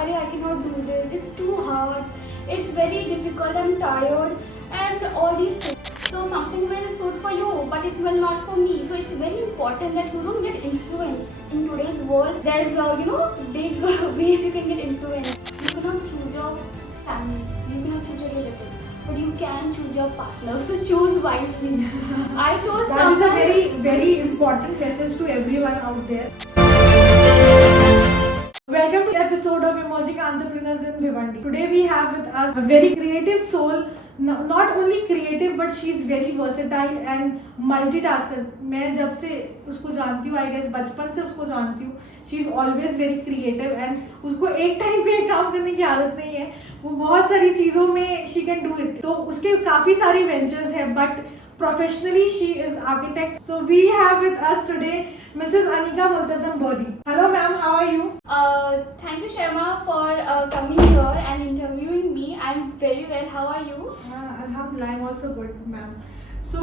Arey, I cannot do this, it's too hard, it's very difficult, I'm tired, and all these things. So something will suit for you, but it will not for me. So it's very important that you don't get influenced. In today's world, there's big ways you can get influenced. You cannot choose your family, you cannot choose your relatives, but you can choose your partner. So choose wisely. I chose That someone. is a very, very important message to everyone out there. Welcome to the episode of Emerging Entrepreneurs in Bhiwandi. Today we have with us a very creative soul. Not only creative but she is very versatile and multitasker. मैं जब से उसको जानती हूँ, I guess बचपन से उसको जानती हूँ. She is always very creative and उसको एक टाइम पे काम करने की आदत नहीं है. वो बहुत सारी चीज़ों में she can do it. तो उसके काफ़ी सारी ventures हैं, but professionally she is architect. So we have with us today Mrs. Anika Multazam Body. Hello ma'am, how are you? Thank you Sharma for coming here and interviewing me. I'm very well. How are you? Alhamdulillah, I'm also good ma'am. So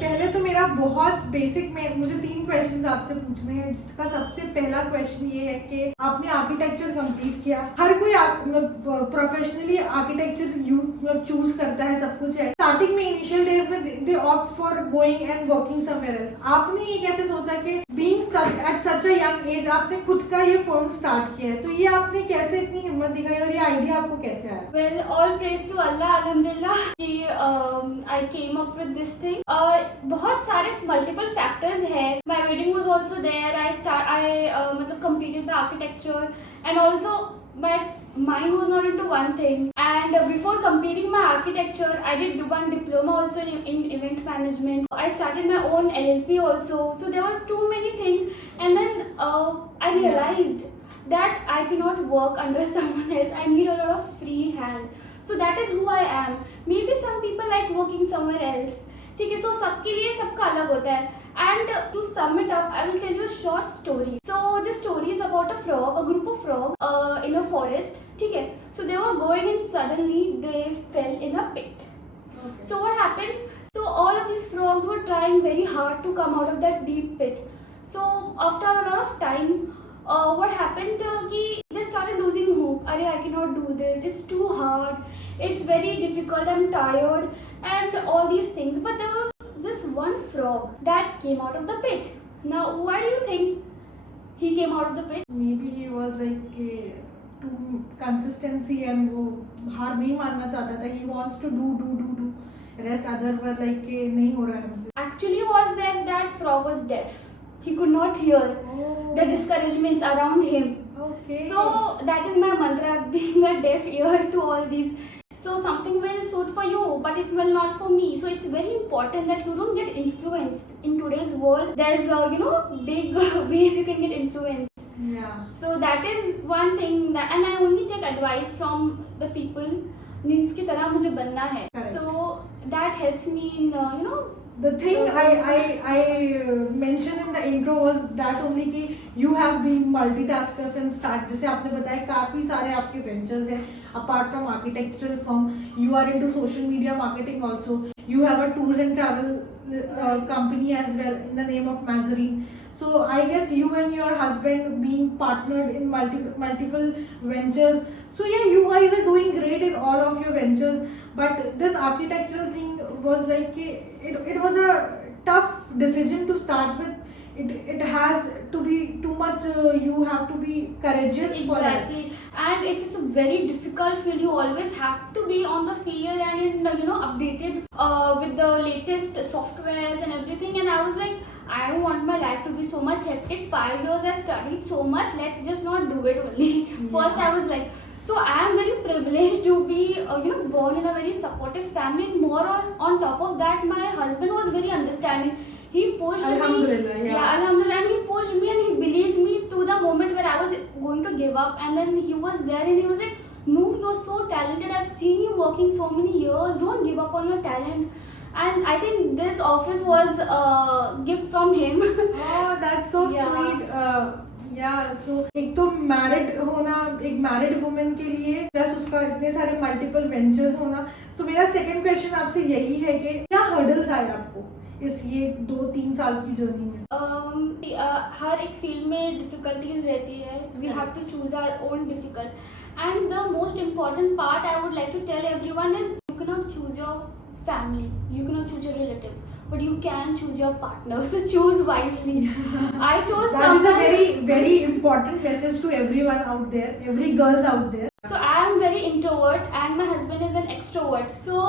पहले तो मेरा बहुत basic में मुझे 3 questions आपसे पूछने हैं, जिसका सबसे पहला क्वेश्चन ये है कि आपने आर्किटेक्चर कंप्लीट किया. हर कोई प्रोफेशनली आर्किटेक्चर चूज करता है, सब कुछ है. स्टार्टिंग में इनिशियल डेज में दे opt for going and working somewhere else. आपने ये कैसे सोचा कि being at such a young age आपने खुद का ये फर्म स्टार्ट किया है? तो ये आपने कैसे इतनी हिम्मत दिखाई और ये आइडिया आपको कैसे आया? Well, all praise to Allah, Alhamdulillah. I came up with this thing. बहुत सारे multiple factors है. My wedding was also there. मतलब completed my architecture and also my mind was not into one thing. And before completing my architecture, I did do one diploma also in event management. I started my own LLP also. So there was too many things, and then I realized that I cannot work under someone else. I need a lot of free hand. So that is who I am. Maybe some people like working somewhere else. ठीक है, so सबके लिए सबका अलग होता है. And to sum it up, I will tell you a short story. So this story is about a frog, a group of frogs in a forest. ठीक है, so they were going and suddenly they fell in a pit. Okay. So what happened? So all of these frogs were trying very hard to come out of that deep pit. So after a lot of time, what happened कि they started losing hope. Arey, I cannot do this, it's too hard, it's very difficult, I'm tired, and all these things. But there was this one frog that came out of the pit. Now why do you think he came out of the pit? Maybe he was like too consistency and वो हार नहीं मानना चाहता था. He wants to do. Rest other were like नहीं हो रहा है हमसे. Actually was that frog was deaf. He could not hear the discouragements around him. Okay. So that is my mantra, being a deaf ear to all these. So something will suit for you, but it will not for me. So it's very important that you don't get influenced. In today's world, there's big ways you can get influenced. Yeah. So that is one thing that, and I only take advice from the people जिनकी तरह मुझे बनना है. Correct. So that helps me in The thing I mentioned in the intro was that only कि you have been multitaskers and start. जैसे आपने बताया काफ़ी सारे आपके ventures हैं. Apart from architectural firm, you are into social media marketing also. You have a tours and travel company as well in the name of Mazarine. So I guess you and your husband being partnered in multiple ventures. So yeah, you guys are doing great in all of your ventures. But this architectural thing was like it was a tough decision to start with. It has to be too much. You have to be courageous for it. Exactly, and it is a very difficult field. You always have to be on the field and in updated with the latest softwares and everything. And I was like, I don't want my life to be so much hectic. 5 years I studied so much. Let's just not do it only. First I was like, so I am very privileged to be born in a very supportive family. More on top of that, my husband was very understanding. He pushed Alhamdulillah, me. yeah. Alhamdulillah, and he pushed me and he believed me to the moment where I was going to give up. And then he was there and he was like, no, you're so talented. I've seen you working so many years. Don't give up on your talent. And I think this office was a gift from him. Oh, that's so sweet. So एक तो married होना, एक married women के लिए, plus उसका इतने सारे multiple ventures होना. So मेरा सेकंड क्वेश्चन आपसे यही है कि क्या हर्डल्स आए आपको इस ये 2-3 साल की जर्नी में? हर एक फील्ड में डिफिकल्टीज रहती है. We have to choose our own difficult and the most important part I would like to tell everyone is you can not choose your family, you cannot choose your relatives, but you can choose your partner, so choose wisely. I chose That someone. is a very very important message to everyone out there, every girls out there. So I am very introvert and my husband is an extrovert, so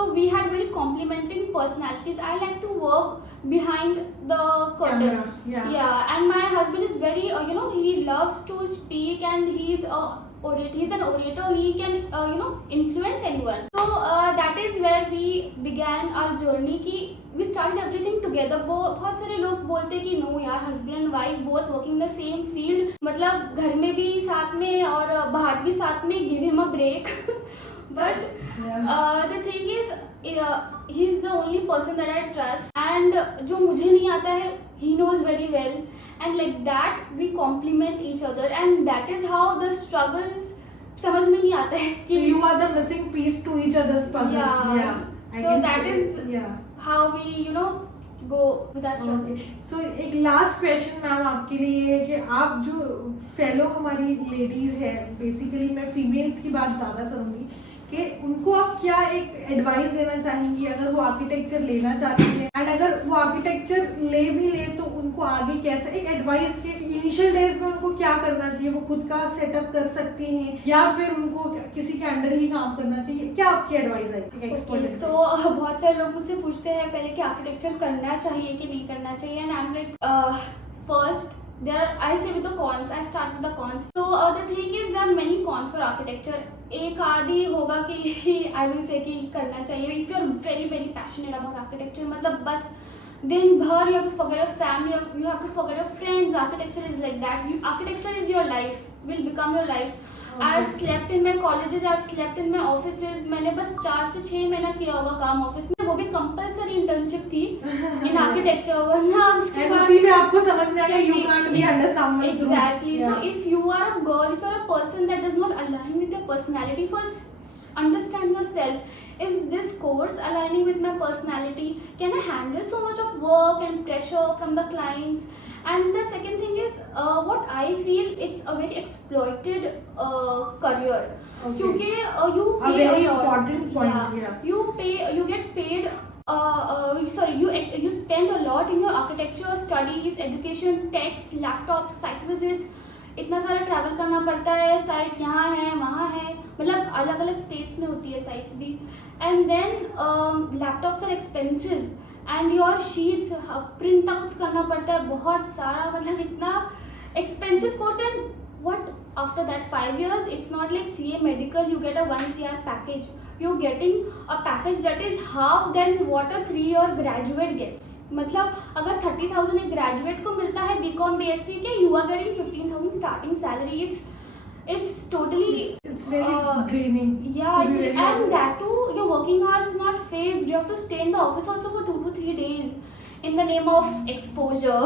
so we had very complementing personalities. I like to work behind the curtain. Camera, Yeah, and my husband is very he loves to speak and he's an orator. He can influence anyone. So that is where we began our journey कि we started everything together. बहुत सारे लोग बोलते कि no यार, husband and wife both working the same field, मतलब घर में भी साथ में और बाहर भी साथ में, give him a break. But the thing is he is the only person that I trust and जो मुझे नहीं आता है he knows very well. And like that we complement each other and that is how the struggles समझ में नहीं आता है. So you are the missing piece to each other's puzzle. Yeah. I So can that say, is how we go with our struggle. So एक last question ma'am आपके लिए ये है कि आप जो फेलो हमारी लेडीज है, बेसिकली मैं फीमेल्स की बात ज़्यादा करूँगी, कि उनको आप क्या एक एडवाइस देना चाहेंगी अगर वो आर्किटेक्चर लेना चाहती हैं, एंड अगर वो आर्किटेक्चर ले तो उनको आगे कैसे एक एडवाइस के इनिशियल डेज में उनको क्या करना चाहिए? वो खुद का सेटअप कर सकती हैं या फिर उनको किसी के अंडर ही काम करना चाहिए? क्या आपकी एडवाइस है एक एक्सपर्ट? So बहुत सारे लोग मुझसे पूछते हैं पहले कि आर्किटेक्चर करना चाहिए कि नहीं करना चाहिए, and I am like first I say with the cons. I start with the cons. So the thing is there are many cons for architecture. एक आदि होगा कि I will say कि करना चाहिए if you are very very passionate about architecture. मतलब बस दिन भर you have to forget your family, you have to forget your friends. Architecture is like that. Architecture is your life, will become your life. I've slept in my colleges, I've slept in my offices. मैंने बस 4 से 6 महीना किया होगा काम office में, वो भी कंपलसरी इंटर्नशिप थी इन आर्किटेक्चर. वरना उसके बाद उसी में आपको समझ में आया you can't be under someone's roof. Exactly. So if you are a girl, if you are a person that does not align with your personality, first understand yourself. Is this course aligning with my personality? Can I handle so much of work and pressure from the clients? And the second thing is what I feel it's a very exploited career. Okay. क्योंकि you A pay very a lot. important point. Yeah. You get paid. You spend a lot in your architecture studies, education, texts, laptops, site visits. इतना सारा travel करना पड़ता है, site यहाँ है वहाँ है, मतलब अलग अलग स्टेट्स में होती है साइट्स भी. And then laptops are expensive and your sheets print outs करना पड़ता है बहुत सारा, मतलब इतना expensive course. And what after that 5 years it's not like CA medical you get a 1 CR package, you're getting a package that is half than what a 3-year graduate gets. मतलब अगर 30,000 एक ग्रेजुएट को मिलता है BCom BSc के, you are getting 15,000 starting salary. It's totally it's very draining. Yeah, and that too your working hours is not fixed. You have to stay in the office also for 2 to 3 days in the name of exposure.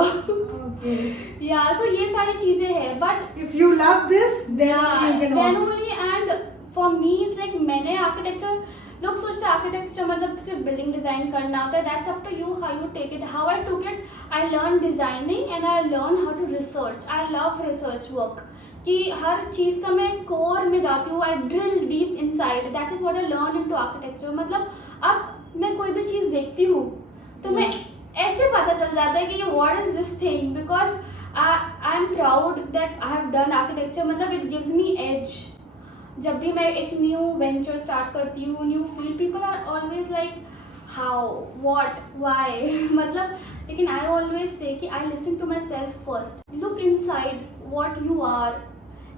Okay. Yeah, so ये सारी चीजें हैं, but if you love this then you can then only. And for me it's like मैंने architecture, लोग सोचते हैं architecture मतलब सिर्फ बिल्डिंग डिजाइन करना होता है. That's up to you how you take it. How I took it, I learn designing and I learn how to research. I love research work कि हर चीज़ का मैं कोर में जाती हूँ. I drill deep inside. That is what I learn into architecture. मतलब अब मैं कोई भी चीज़ देखती हूँ तो मैं ऐसे पता चल जाता है कि what is this thing, because I am proud that I have done architecture. मतलब इट गिव्स मी एज. जब भी मैं एक न्यू वेंचर स्टार्ट करती हूँ, new field, people are always like how what why मतलब. लेकिन आई ऑलवेज से कि I listen to my self first. Look inside what you are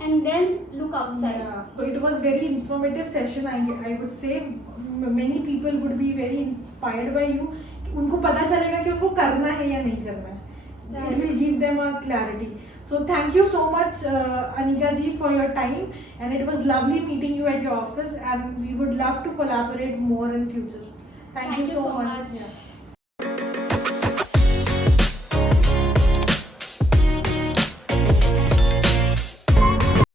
and then look outside. Yeah. So it was very informative session. I would say many people would be very inspired by you. उनको पता चलेगा कि उनको करना है या नहीं करना है. It will give them a clarity. So thank you so much Anika ji for your time, and it was lovely meeting you at your office, and we would love to collaborate more in future. Thank you so much. Yeah.